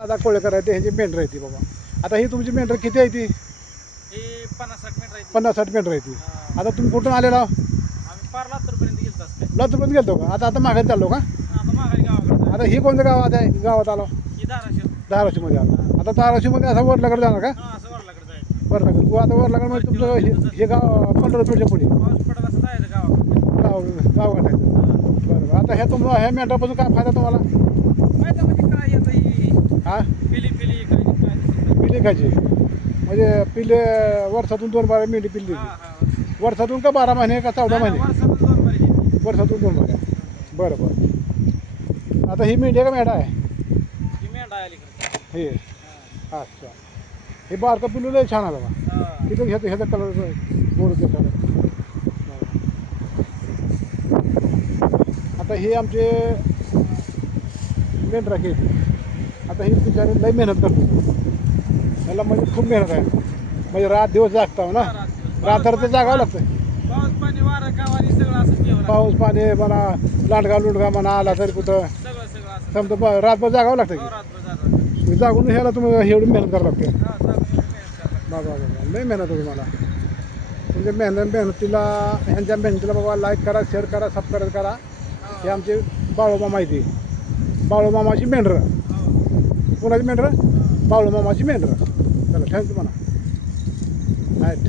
आता कोळेकर आहे ते ह्यांची मेंढर आहे ती बाबा. आता ही तुमची मेंढर किती आहे ती? हे 50-60 मीटर आहे. 50-60 मेंढर आहे ती. आता तुम्ही कुठून आलेला? आम्ही पार लातूरपर्यंत गेलतो असते. लातूरपर्यंत गेलतो का? आता माघारी चाललो का? आता माघारी गावाकडे. आता ही कोणत्या गावात आहे? गावात आलो ही धाराशिव. धाराशिवमध्ये आलो. आता धाराशिवमध्ये असं वरलाकडे जाणार का? हा, असं वरलाकडे जायचं. वरलाकडे तू आता वरलाकडे तुमचं हे गाव 15 मिनिटच्या पुढे पाऊस पडत असं जायचं गावाकडे. गाव गाठायचं. बरं आता ह्या मेंढरापासून काय फायदा तुम्हाला? माहिती म्हणजे काय येतं ही हा पिली काय दिसतं. पिल्ली खायची म्हणजे पिल्ले वर्षातून 2 बारा मेंढी पिल्ली हा हा. वर्षातून का 12 महिने का 14 महिने? वर्षातून 2 बारी येते. वर्षातून 2 बारा. बरं बरं. आता ही मेंढी का मेंढा आहे? ही मेंढा आहे अलीकडे. हे अच्छा. हे बारकं पिल्लू लय छान आलं बा. हा. तिथं ह्याचा कलर गोड कलर. आता हे आमचे मेंढरा घेते. आता ही बिचारे लय मेहनत करतो. त्याला म्हणजे खूप मेहनत आहे. म्हणजे रात दिवस जागताव ना. रात्र ते जागावं लागतं. पाऊस पाणी वारं कावारी सगळं असं जेवण. पाऊस पाणी म्हणा लांडगा लुंडगा म्हणा आला तरी कुठं सगळं असं. समजा रातभर जागावं लागतं हो, की. रातभर जागा. जागून ह्याला तुम्हाला एवढी मेहनत करावं लागते. हा, जागा मेहनत करायला. बाबा बाबा लय मेहनत आहे तुम्हाला. तुमच्या मेहनतीला ह्यांच्या मेहनतीला बाबा लाईक करा, शेअर करा, सबस्क्राईब करा. हे आमचे बाळूमामा आहे. बाळूमामाची मेंढर. कोणाची मेंढर? बाळूमामाची मेंढर. चला थँक्यू म्हणा. राईट.